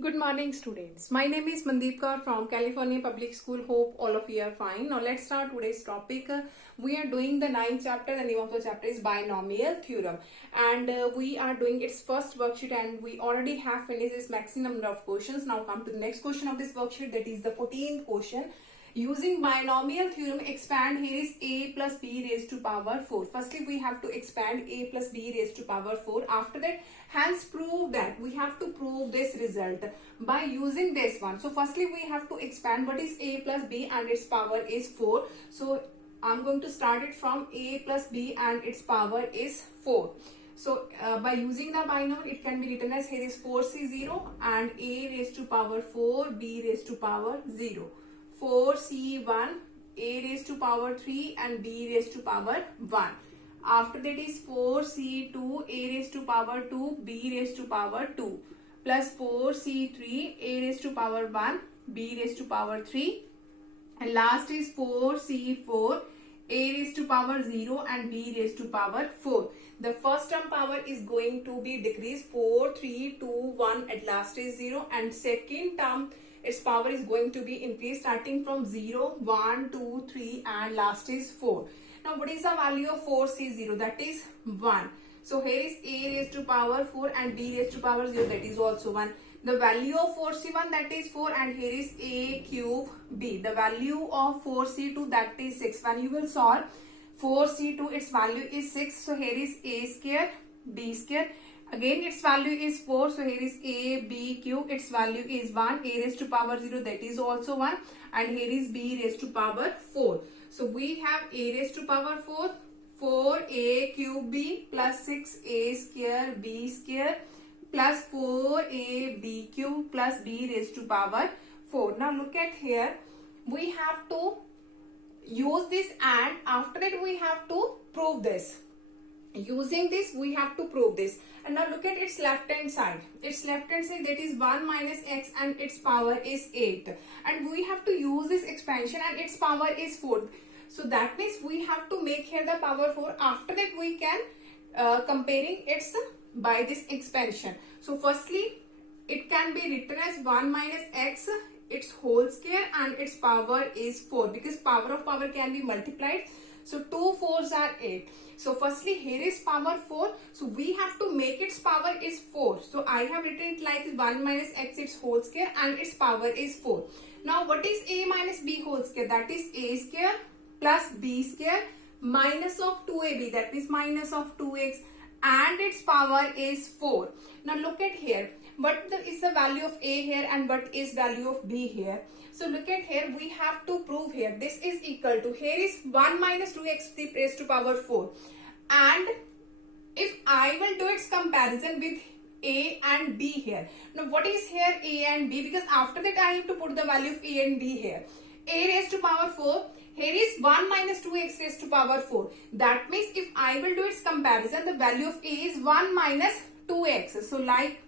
Good morning, students. My name is Mandeep Kaur from California Public School. Hope all of you are fine. Now let's start today's topic. We are doing the 9th chapter. The name of the chapter is Binomial Theorem, and we are doing its first worksheet, and we already have finished this maximum number of questions. Now come to the next question of this worksheet, that is the 14th question. Using binomial theorem, expand. Here is a plus b raised to power 4. Firstly, we have to expand a plus b raised to power 4. After that, hence prove that. We have to prove this result by using this one. So firstly, we have to expand what is a plus b and its power is 4. So I'm going to start it from a plus b and its power is 4. So by using the binomial, it can be written as here is 4c0 and a raised to power 4, b raised to power 0. 4c1, a raised to power 3 and b raised to power 1. After that is 4c2, a raised to power 2, b raised to power 2. Plus 4c3, a raised to power 1, b raised to power 3. And last is 4c4, a raised to power 0 and b raised to power 4. The first term power is going to be decreased. 4, 3, 2, 1 at last is 0. And second term, its power is going to be increased starting from 0, 1, 2, 3 and last is 4. Now what is the value of 4c0? That is 1. So here is a raised to power 4 and b raised to power 0, that is also 1. The value of 4c1, that is 4, and here is a cube b. The value of 4c2, that is 6. When you will solve 4c2, its value is 6. So here is a square b square. Again its value is 4. So here is a b cube. Its value is 1. A raised to power 0, that is also 1. And here is b raised to power 4. So we have a raised to power 4. 4a cube b plus 6a square b square plus 4ab cube plus b raised to power 4. Now look at here. We have to use this, and after that we have to prove this. Using this we have to prove this. And now look at its left hand side. Its left hand side, that is 1 minus x and its power is 8. And we have to use this expansion and its power is 4. So that means we have to make here the power 4. After that we can comparing its by this expansion. So firstly, it can be written as 1 minus x, its whole square, and its power is 4, because power of power can be multiplied. So 2 4s are 8. So firstly, here is power 4. So we have to make its power is 4. So I have written it like 1 minus x, its whole square, and its power is 4. Now what is a minus b whole square? That is a square plus b square minus of 2ab, that is minus of 2x, and its power is 4. Now look at here. What is the value of a here and what is value of b here? So look at here. We have to prove here. This is equal to, here is 1 minus 2x raised to power 4. And if I will do its comparison with a and b here. Now what is here a and b? Because after that I have to put the value of a and b here. A raised to power 4. Here is 1 minus 2x raised to power 4. That means if I will do its comparison, the value of a is 1 minus 2x. So like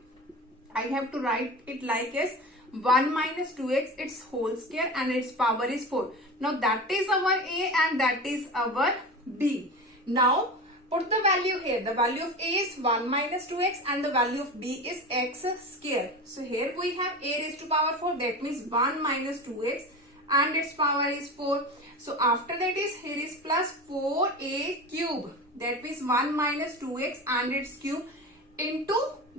I have to write it like as 1 minus 2x, its whole square, and its power is 4. Now that is our a and that is our b. Now put the value here. The value of a is 1 minus 2x and the value of b is x square. So here we have a raised to power 4. That means 1 minus 2x and its power is 4. So after that is, here is plus 4a cube. That means 1 minus 2x and its cube into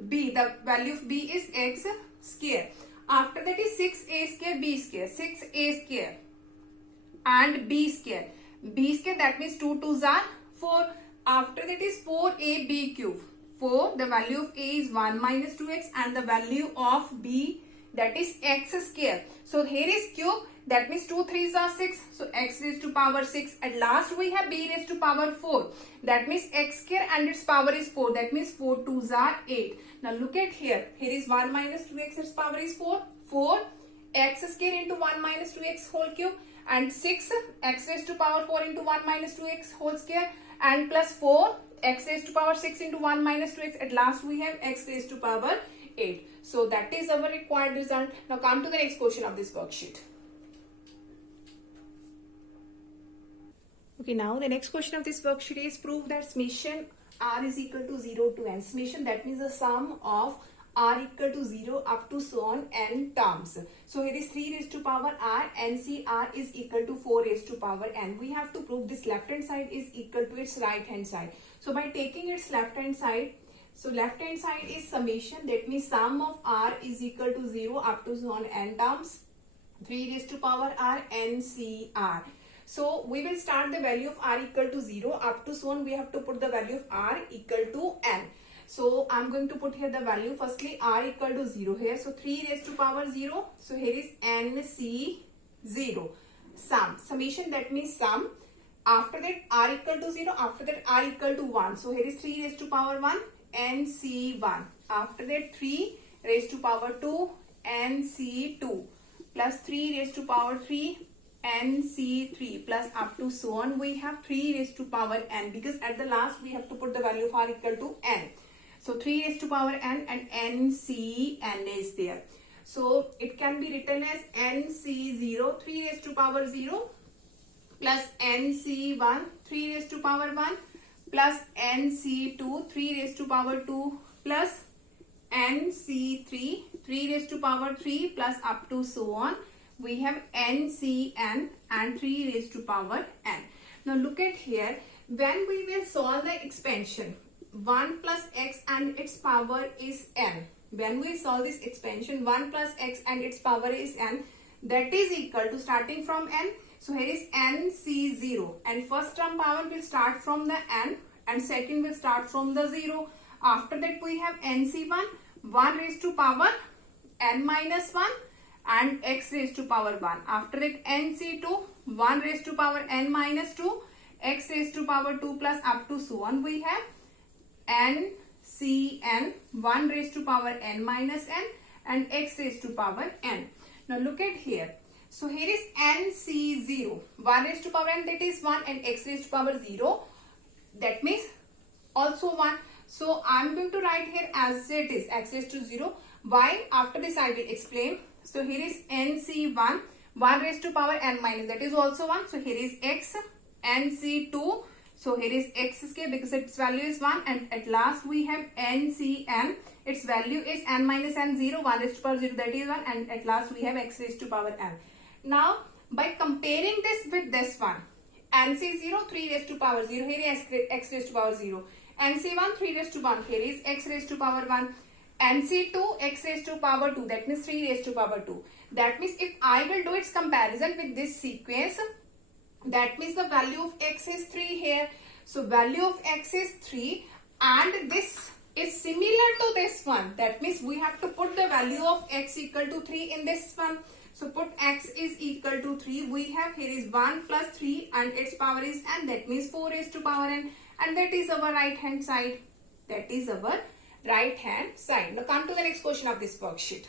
b. The value of b is x square. After that is 6a square b square. 6a square and b square. B square, that means 2 2s are 4. After that is 4ab cube. 4, the value of a is 1 minus 2x and the value of b, that is x square. So here is cube. That means 2 3s are 6. So x raised to power 6. At last we have b raised to power 4. That means x square and its power is 4. That means 4 2s are 8. Now look at here. Here is 1 minus 2x, its power is 4. 4 x square into 1 minus 2x whole cube. And 6 x raised to power 4 into 1 minus 2x whole square. And plus 4 x raised to power 6 into 1 minus 2x. At last we have x raised to power 8. So that is our required result. Now come to the next question of this worksheet. Okay, now the next question of this worksheet is prove that summation r is equal to 0 to n. Summation, that means the sum of r equal to 0 up to so on n terms. So here is 3 raised to power r, NCR is equal to 4 raised to power n. We have to prove this left hand side is equal to its right hand side. So by taking its left hand side, so left hand side is summation, that means sum of r is equal to 0 up to so on n terms, 3 raised to power r NCR. So we will start the value of r equal to 0 up to so on we have to put the value of r equal to n. So I'm going to put here the value, firstly r equal to 0 here, so 3 raised to power 0, so here is NC0, summation, that means sum. After that r equal to 0, after that r equal to 1, so here is 3 raised to power 1 NC1, after that 3 raised to power 2 NC2, plus 3 raised to power 3 NC3, plus up to so on we have 3 raised to power n, because at the last we have to put the value of r equal to n. So 3 raised to power n and NCn is there. So it can be written as NC0 3 raised to power 0 plus NC1 3 raised to power 1 plus NC2 3 raised to power 2 plus NC3 3 raised to power 3 plus up to so on. We have NCn and 3 raised to power n. Now look at here, when we will solve the expansion 1 plus x and its power is n. When we solve this expansion 1 plus x and its power is n, that is equal to starting from n. So here is NC0 and first term power will start from the n and second will start from the 0. After that we have NC1 1 raised to power n minus 1 and x raised to power 1. After that NC2 1 raised to power n minus 2 x raised to power 2 plus up to so on we have NCn 1 raised to power n minus n and x raised to power n. Now look at here. So here is NC0 1 raised to power n, that is 1, and x raised to power 0, that means also 1. So I am going to write here as it is x raised to 0. Why? After this I will explain. So here is NC1 1 raised to power n minus, that is also 1. So here is x, NC2, so here is x square because its value is 1, and at last we have NCn, its value is n minus n 0, 1 raised to power 0, that is 1, and at last we have x raised to power n. Now by comparing this with this one, NC0 3 raised to power 0, here is x raised to power 0, NC1 3 raised to 1, here is x raised to power 1, NC2 x raised to power 2, that means 3 raised to power 2. That means if I will do its comparison with this sequence, that means the value of x is 3 here. So value of x is 3 and this is similar to this one. That means we have to put the value of x equal to 3 in this one. So put x is equal to 3. We have here is 1 plus 3 and its power is n, that means 4 raised to power n, and that is our right hand side. That is our right hand side. Now come to the next question of this worksheet.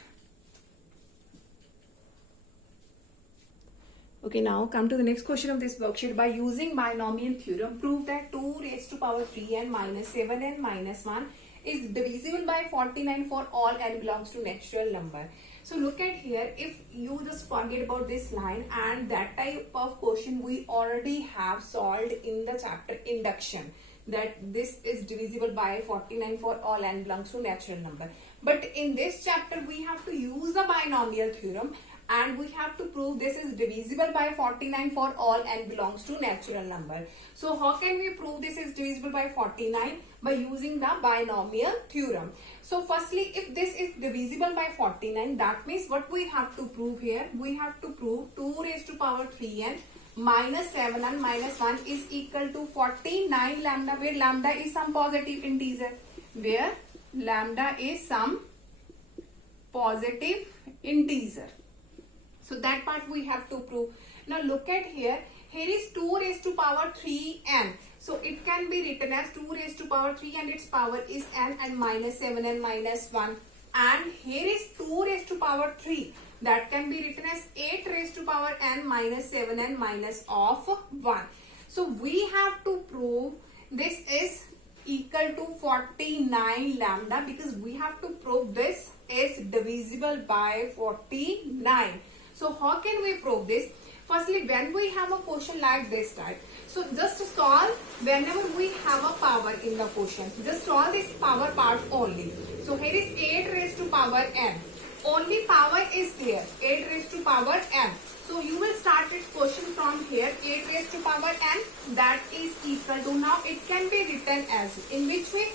Okay, now come to the next question of this worksheet. By using binomial theorem, prove that 2 raised to power 3n minus 7n minus 1 is divisible by 49 for all n belongs to natural number. So look at here, if you just forget about this line, and that type of question we already have solved in the chapter induction, that this is divisible by 49 for all n belongs to natural number. But in this chapter we have to use the binomial theorem and we have to prove this is divisible by 49 for all n belongs to natural number. So how can we prove this is divisible by 49? By using the binomial theorem. So firstly, if this is divisible by 49, that means what we have to prove here? We have to prove 2 raised to power 3n minus 7n minus 1 is equal to 49 lambda, where lambda is some positive integer. Where lambda is some positive integer. So that part we have to prove. Now look at here. Here is 2 raised to power 3n. So it can be written as 2 raised to power 3 and its power is n and minus 7n minus 1. And here is 2 raised to power 3. That can be written as 8 raised to power n minus 7n minus of 1. So we have to prove this is equal to 49 lambda, because we have to prove this is divisible by 49. So how can we prove this? Firstly, when we have a question like this type, so just solve whenever we have a power in the question. Just solve this power part only. So here is 8 raised to power n. Only power is there, 8 raised to power n. So you will start this question from here, 8 raised to power n, that is equal to, now it can be written as, in which way?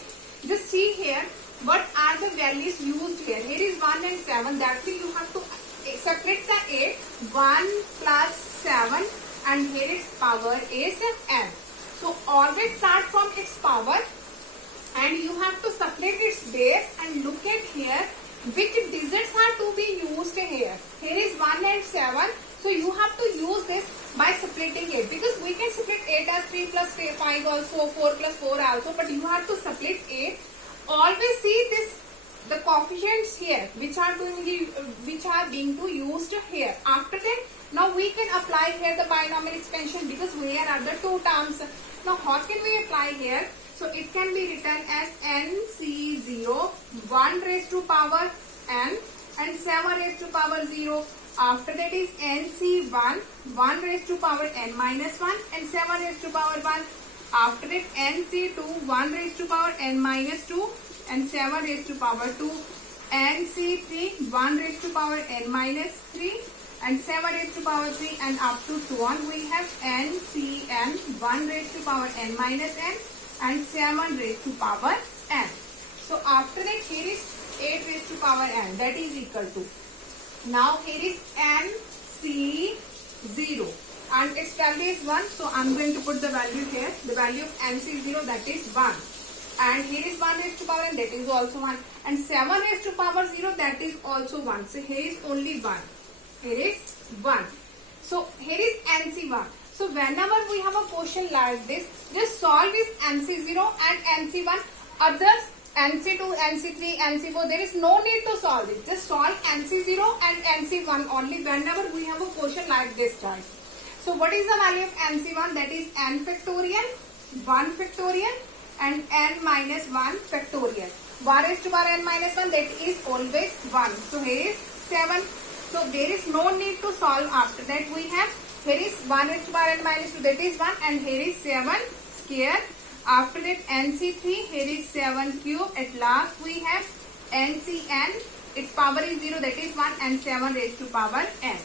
Just see here, what are the values used here? Here is 1 and 7, that means you have to separate the 8, 1 plus 7, and here its power is n. So always start from its power and you have to separate its base and look at here which digits are to be used here. Here is 1 and 7. So you have to use this by splitting it, because we can split 8 as 3 plus 5 also, 4 plus 4 also, but you have to split 8. Always see this, the coefficients here which are being used here. After that, now we can apply here the binomial expansion, because here are the two terms. Now how can we apply here? So it can be written as NC0, 1 raised to power n, and 7 raised to power 0. After that is NC1, 1 raised to power n minus 1 and 7 raised to power 1. After that NC2, 1 raised to power n minus 2 and 7 raised to power 2. NC3, 1 raised to power n minus 3 and 7 raised to power 3, and up to so on. We have NCn, 1 raised to power n minus n and 7 raised to power n. So after that here is 8 raised to power n, that is equal to, now here is NC0 and its value is 1. So I am going to put the value here. The value of NC0, that is 1. And here is 1 raised to power n, that is also 1. And 7 raised to power 0, that is also 1. So here is only 1. Here is 1. So here is NC1. So whenever we have a question like this, just solve this NC0 and NC1. Others, NC2, NC3, NC4, there is no need to solve it. Just solve NC0 and NC1 only whenever we have a question like this type. So what is the value of NC1? That is n factorial, 1 factorial and n minus 1 factorial. 1 raised to power n minus 1, that is always 1. So here is 7. So there is no need to solve. After that we have, here is 1 raised to power n minus 2, that is 1, and here is 7 square. After that NC3, here is 7 cube. At last we have NCn, its power is 0, that is 1, and 7 raised to power n.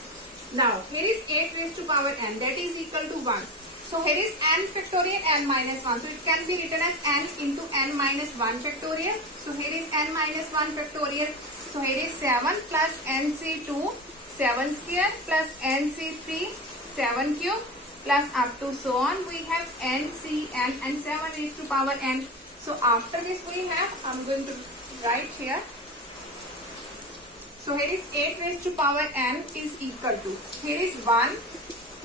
Now here is 8 raised to power n, that is equal to 1. So here is n factorial n minus 1. So it can be written as n into n minus 1 factorial. So here is n minus 1 factorial. So here is 7 plus NC2, 7 square, plus NC3, 7 cube, plus up to so on. We have NCn and 7 raised to power n. So after this we have, I am going to write here. So here is 8 raised to power n is equal to, here is 1.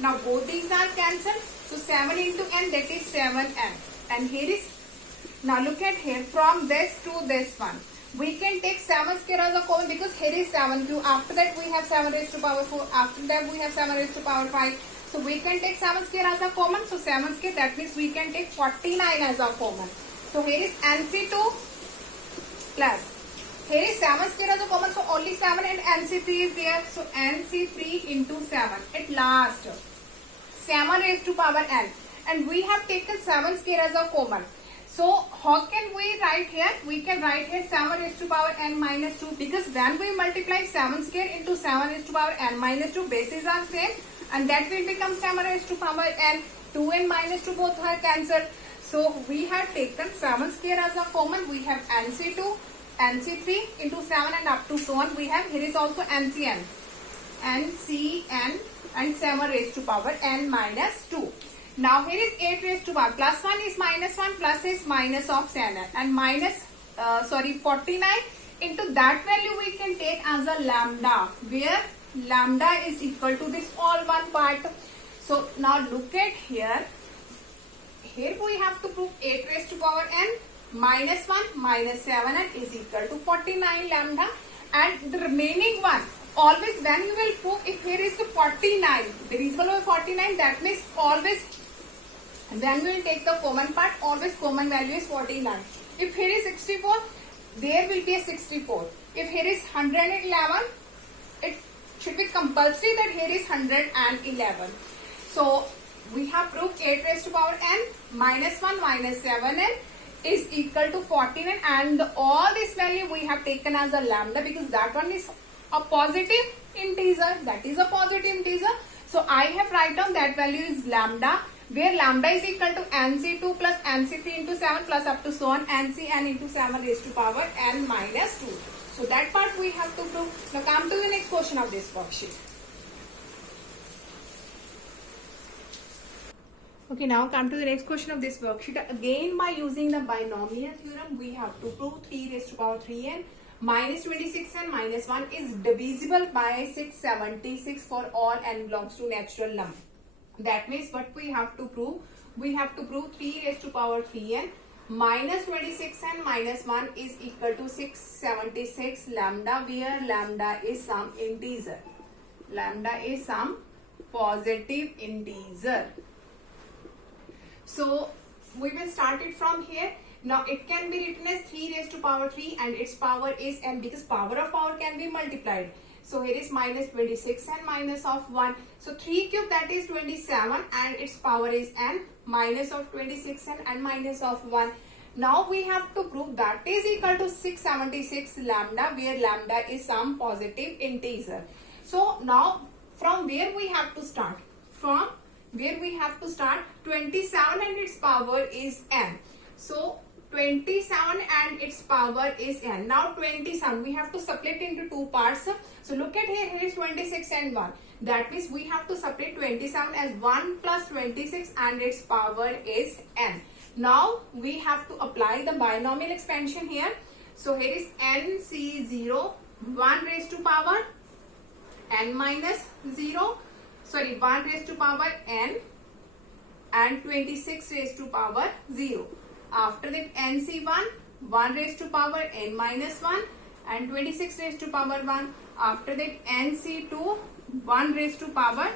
Now both these are cancelled. So 7 into n, that is 7n. And here is, now look at here, from this to this one, we can take 7 square as a common, because here is 7 cube. After that we have 7 raised to power 4. After that we have 7 raised to power 5. So we can take 7 square as a common. So 7 square, that means we can take 49 as a common. So here is NC2 plus, here is 7 square as a common. So only 7 and NC3 is there. So NC3 into 7. At last, 7 raised to power n. And we have taken 7 square as a common. So how can we write here? We can write here 7 raised to power n minus 2, because when we multiply 7 square into 7 raised to power n minus 2, bases are same, and that will become 7 raised to power n. 2 and minus 2 both are cancelled. So we have taken 7 square as a common. We have NC2, NC3 into 7 and up to so on. We have, here is also NCn, NCn and 7 raised to power n minus 2. Now here is 8 raised to power, plus 1 is minus 1, plus is minus of 7, and minus 49 into that value we can take as a lambda, where lambda is equal to this all one part. So now look at here. Here we have to prove 8 raised to power n minus 1 minus 7n is equal to 49 lambda, and the remaining one, always when you will prove, if here is 49, divisible by 49, that means always when we will take the common part, always common value is 49. If here is 64, there will be a 64. If here is 111, it should be compulsory that here is 111. So we have proved 8 raised to power n minus 1 minus 7n is equal to 14n, and all this value we have taken as a lambda because that one is a positive integer. That is a positive integer. So I have write down that value is lambda, where lambda is equal to nc2 plus nc3 into 7 plus up to so on ncn into 7 raised to power n minus 2. So that part we have to prove. Now come to the next question of this worksheet. Okay, now come to the next question of this worksheet. Again, by using the binomial theorem, we have to prove 3 raised to power 3n minus 26n minus 1 is divisible by 676 for all n belongs to natural number. That means what we have to prove? We have to prove 3 raised to power 3n minus 26n minus 1 is equal to 676 lambda, where lambda is some integer. Lambda is some positive integer. So we will start it from here. Now it can be written as 3 raised to power 3 and its power is n, because power of power can be multiplied. So here is minus 26 and minus of 1. So 3 cube, that is 27, and its power is n, minus of 26 and minus of 1. Now we have to prove that is equal to 676 lambda, where lambda is some positive integer. So now from where we have to start? From where we have to start? 27 and its power is n. So 27 and its power is n. Now 27, we have to split into two parts. So look at here, here is 26 and 1. That means we have to separate 27 as 1 plus 26 and its power is n. Now we have to apply the binomial expansion here. So here is nc0, 1 raised to power n minus 0. Sorry, 1 raised to power n and 26 raised to power 0. After that nc1, 1 raised to power n minus 1 and 26 raised to power 1. After that nc2, 1 raised to power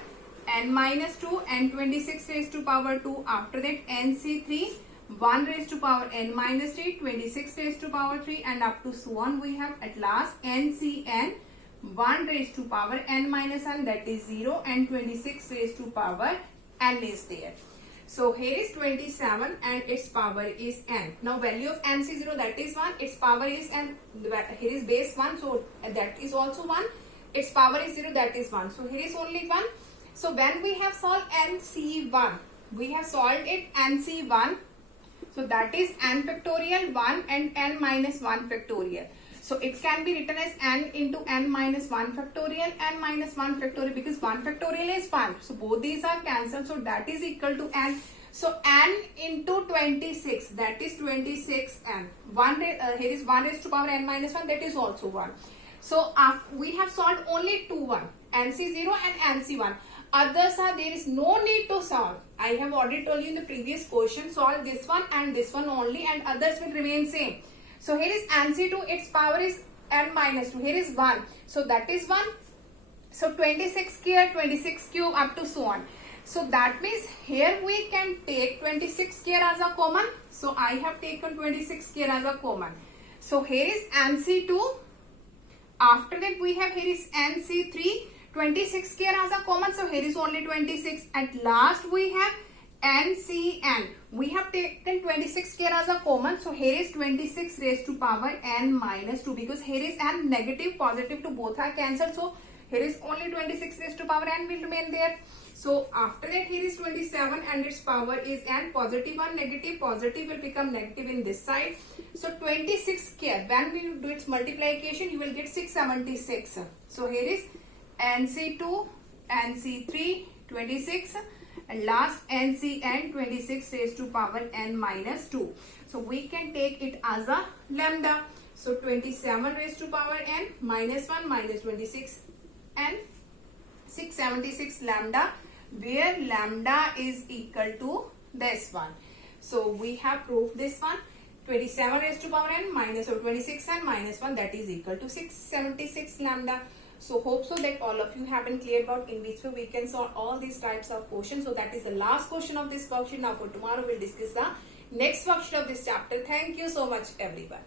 n minus 2 and 26 raised to power 2. After that nc3, 1 raised to power n minus 3, 26 raised to power 3, and up to so on. We have at last ncn, 1 raised to power n minus 1, that is 0, and 26 raised to power n is there. So here is 27 and its power is n. Now value of nc0, that is 1, its power is n. Here is base 1, so that is also 1. Its power is 0, that is 1. So here is only 1. So when we have solved nc1, we have solved it nc1. So that is n factorial 1 and n minus 1 factorial. So it can be written as n into n minus 1 factorial, n minus 1 factorial, because 1 factorial is 5. So both these are cancelled. So that is equal to n. So n into 26, that is 26n. Here is 1 raised to power n minus 1, that is also 1. So we have solved only 1, nc0 and nc1. Others are, there is no need to solve. I have already told you in the previous question, solve this one and this one only, and others will remain same. So here is nc2, its power is n minus 2. Here is 1. So that is 1. So 26 square, 26 cube, up to so on. So that means here we can take 26 square as a common. So I have taken 26 square as a common. So here is nc2. After that we have, here is nc3. 26 square as a common. So here is only 26. At last we have ncn. We have taken 26 square as a common. So here is 26 raised to power n minus 2, because here is n negative, positive to both are cancelled. So here is only 26 raised to power n will remain there. So after that here is 27 and its power is n. Positive 1, negative, positive will become negative in this side. So 26 square, when we do its multiplication, you will get 676. So here is nc2, nc3, 26, and last ncn, 26 raised to power n minus 2. So we can take it as a lambda. So 27 raised to power n minus 1 minus 26 and 676 lambda, where lambda is equal to this one. So we have proved this one. 27 raised to power n minus, or 26 and minus 1, that is equal to 676 lambda. So hope so that all of you have been clear about in which way we can solve all these types of questions. So that is the last question of this worksheet. Now for tomorrow we'll discuss the next worksheet of this chapter. Thank you so much everyone.